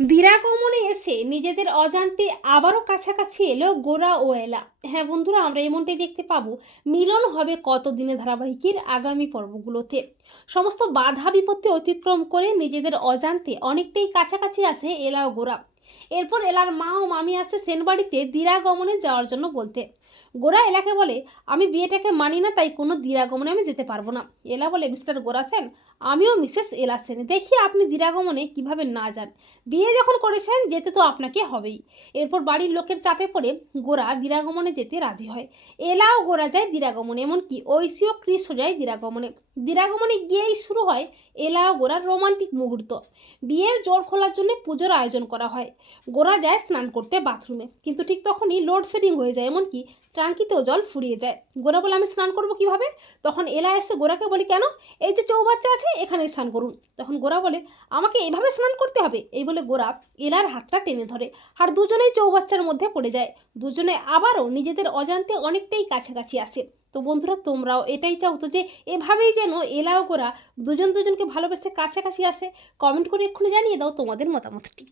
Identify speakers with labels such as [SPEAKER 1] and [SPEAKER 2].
[SPEAKER 1] দিরাগমনে এসে নিজেদের অজান্তে আবারও কাছাকাছি এলো গোরা ও এলা। হ্যাঁ বন্ধুরা, আমরা এমনটাই দেখতে পাবো, মিলন হবে কত দিনে ধারাবাহিকের আগামী পর্বগুলোতে? সমস্ত বাধা বিপত্তি অতিক্রম করে নিজেদের অজান্তে অনেকটাই কাছাকাছি আসে এলা ও গোরা। এরপর এলার মা ও মামি আসে সেনবাড়িতে দিরাগমনে যাওয়ার জন্য বলতে। গোরা এলাকে বলে, আমি বিয়েটাকে মানি না, তাই কোনো দিরাগমনে আমি যেতে পারব না। এলা বলে, মিস্টার গোরা সেন, আমিও মিসেস এলা সেন, দেখি আপনি দিরাগমনে কীভাবে না যান। বিয়ে যখন করেছেন, যেতে তো আপনাকে হবেই। এরপর বাড়ির লোকের চাপে পড়ে গোরা দিরাগমনে যেতে রাজি হয়। এলাও গোরা যায় দিরাগমনে এমনকি ঐশীও ক্রিসও যায় দিরাগমনে দিরাগমনে গিয়েই শুরু হয় এলা গোরার রোমান্টিক মুহূর্ত। বিয়ের জোর খোলার জন্য পুজোর আয়োজন করা হয়। গোরা যায় স্নান করতে বাথরুমে। কিন্তু ঠিক তখনই লোডশেডিং হয়ে যায়, এমনকি ট্রাঙ্কিতেও জল ফুরিয়ে যায়। গোরা বলে, আমি স্নান করব কীভাবে? তখন এলা এসে গোরাকে বলি, কেন? এই যে চৌবাচ্চা আছে এখানে স্নান করুন। তখন গোরা বলে, আমাকে এভাবে স্নান করতে হবে? এই বলে গোরা এলার হাতটা টেনে ধরে। আর দুজনেই চৌবাচ্চার মধ্যে পড়ে যায়। দুজনে আবারও নিজেদের অজান্তে অনেকটাই কাছাকাছি আসে। তো বন্ধুরা, তোমরাও এটাই চাও তো যে এভাবেই যেন এলাও করা দুজন দুজনকে ভালোবেসে কাছাকাছি আসে। কমেন্ট করে এক্ষুনি জানিয়ে দাও তোমাদের মতামতটি।